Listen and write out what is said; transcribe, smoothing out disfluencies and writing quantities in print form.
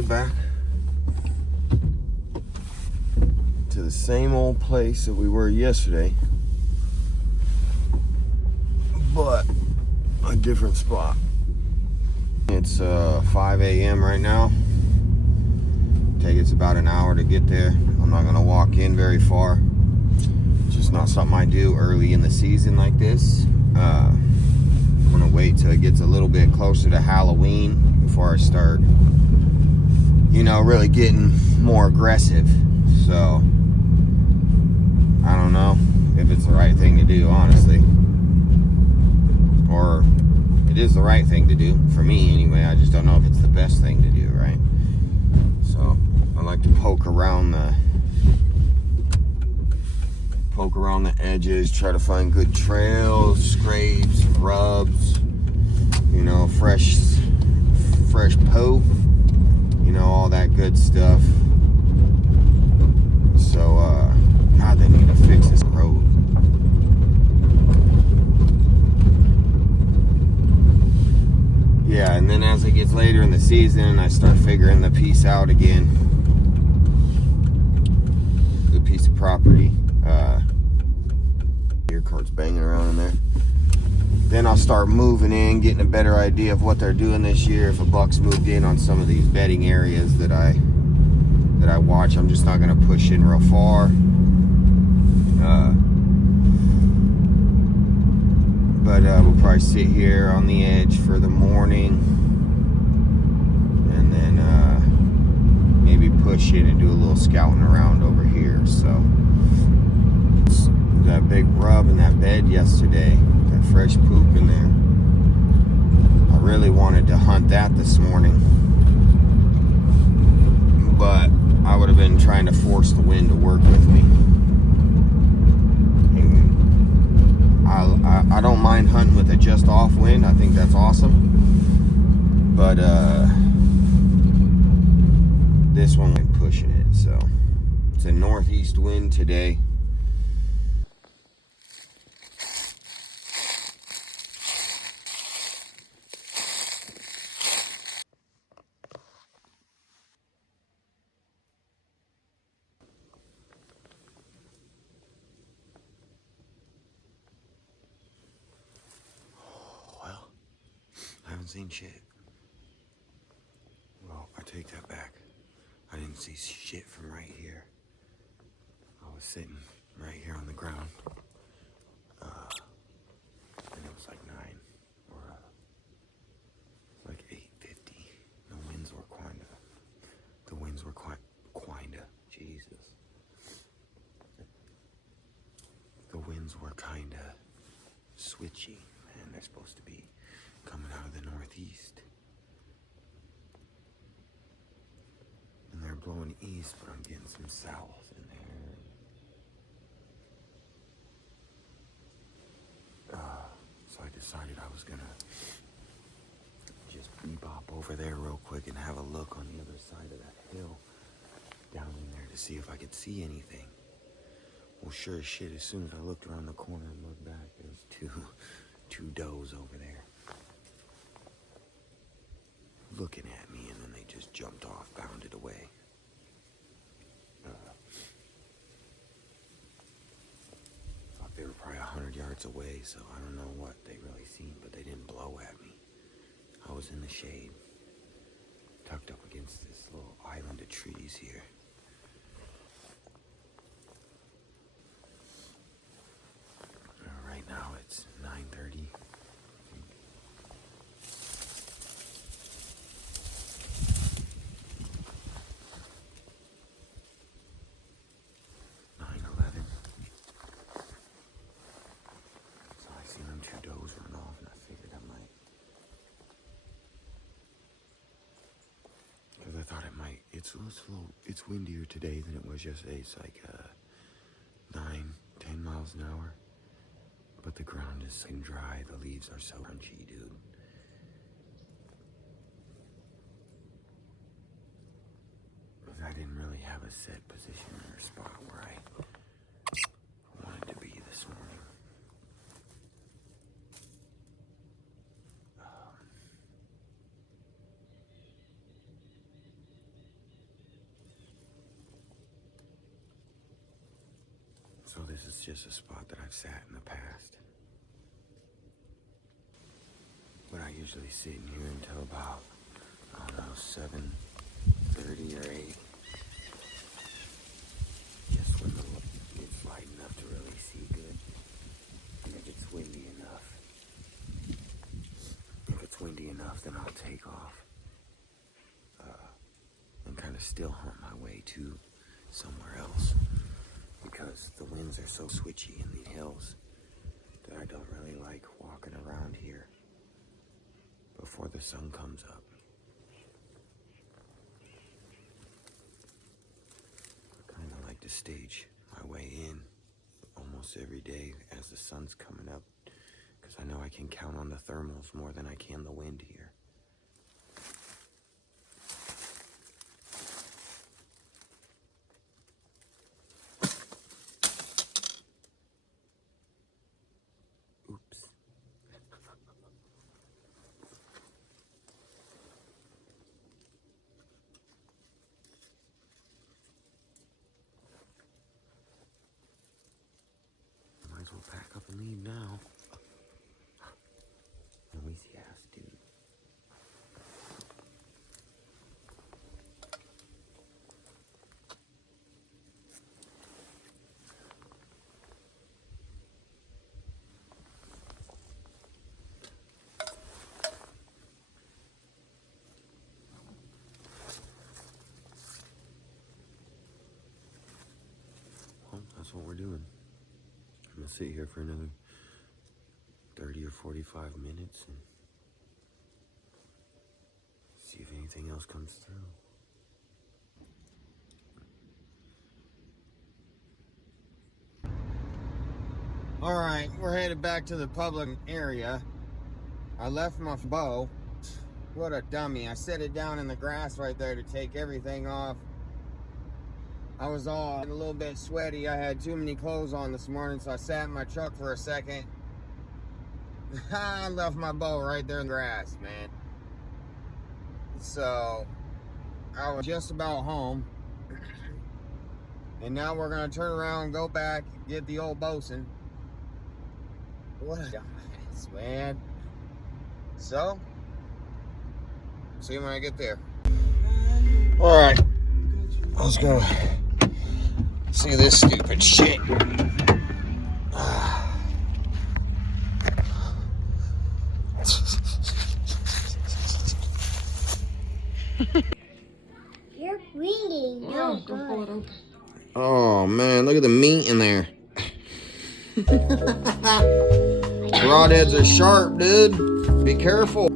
way back to the same old place that we were yesterday, but a different spot. It's 5 a.m. right now. It's about an hour to get there. I'm not gonna walk in very far. It's just not something I do early in the season like this. I'm gonna wait till it gets a little bit closer to Halloween before I start, really getting more aggressive. So I don't know if it's the right thing to do, honestly, or it is the right thing to do for me anyway. I just don't know if it's the best thing to do, right? So I like to poke around the edges, try to find good trails, scrapes, rubs, fresh poke, all that good stuff. So God, they need to fix this road. Yeah, and then as it gets later in the season, I start figuring the piece out again. The piece of property. Ear cards banging around in there. Then I'll start moving in, getting a better idea of what they're doing this year. If a buck's moved in on some of these bedding areas that I watch, I'm just not going to push in real far. But we'll probably sit here on the edge for the morning, and then maybe push in and do a little scouting around over here. So that big rub in that bed yesterday, that fresh poop in there. I really wanted to hunt that this morning, but I would have been trying to force the wind to work with me. I don't mind hunting with a just off wind. I think that's awesome. But this one went pushing it. So it's a northeast wind today. I haven't seen shit. Well, I take that back. I didn't see shit from right here. I was sitting right here on the ground. And it was like 9 or like 8:50. The winds were Jesus. The winds were kinda switchy, man. They're supposed to be coming out of the northeast. And they're blowing east, but I'm getting some south in there. So I decided I was gonna just bebop over there real quick and have a look on the other side of that hill down in there to see if I could see anything. Well, sure as shit, as soon as I looked around the corner and looked back, there was two does over there looking at me, and then they just jumped off, bounded away. Thought they were probably 100 yards away, so I don't know what they really seen, but they didn't blow at me. I was in the shade, tucked up against this little island of trees here. Right now it's 9:30. 9:11. So I seen them 2 does run off, and I figured I might, because I thought it might. It's windier today than it was yesterday. It's like 9-10 miles an hour. But the ground is so dry, the leaves are so crunchy, dude. I didn't really have a set position or spot where I wanted to be this morning. this is just a spot that I've sat in the past. But I usually sit in here until about, I don't know, 7:30 or 8. Just when it's light enough to really see good. And if it's windy enough. If it's windy enough, then I'll take off. And kind of still hunt my way to somewhere else. Because the winds are so switchy in the hills that I don't really like walking around here before the sun comes up. I kind of like to stage my way in almost every day as the sun's coming up, because I know I can count on the thermals more than I can the wind here. Oops. Might as well pack up and leave now. Noisy ass dude. Well, that's what we're doing. I'm gonna sit here for another 30 or 45 minutes and see if anything else comes through. All right, we're headed back to the public area. I left my bow. What a dummy. I set it down in the grass right there to take everything off. I was all a little bit sweaty. I had too many clothes on this morning, so I sat in my truck for a second. I left my bow right there in the grass, man. So, I was just about home. And now we're going to turn around and go back, get the old bosun. What a dumbass, man. So, see you when I get there. Alright. Let's go see this stupid shit. You're reading. No, Don't pull it open. Oh man, look at the meat in there. Broadheads are sharp, dude. Be careful.